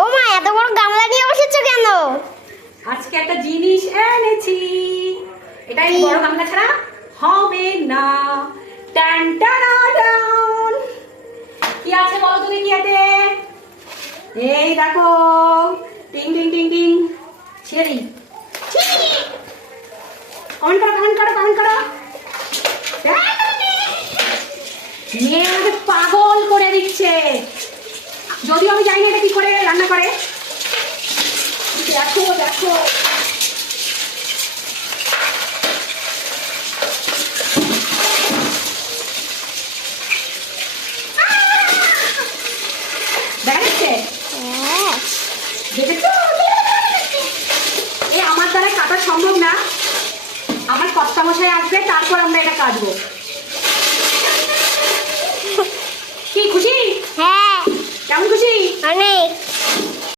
ও মা, এত বড় গামলা নিয়ে বসেছো কেন? আজকে একটা জিনিস এনেছি। এটা এই বড় গামলা ছাড়া হবে না। টান টানাডান। কি আছে বলো তো দেখি এতে? এই দেখো, টিং টিং টিং টিং। ছেড়ি কমেন্ট করো, কমেন্ট করো, কমেন্ট করো। মেয়ে আমাকে পাগল করে দিচ্ছে, যদিও আমি জানি না এটা কি করে রান্না করে। দেখো দেখো, দেখা যাচ্ছে? দেখেছো? এ আমার দ্বারা কাটা সম্ভব না। আমার কর্তামশাই আসবে, তারপর আমরা এটা কাটবো। কি খুশি? হ্যাঁ, কেমন খুশি? অনেক।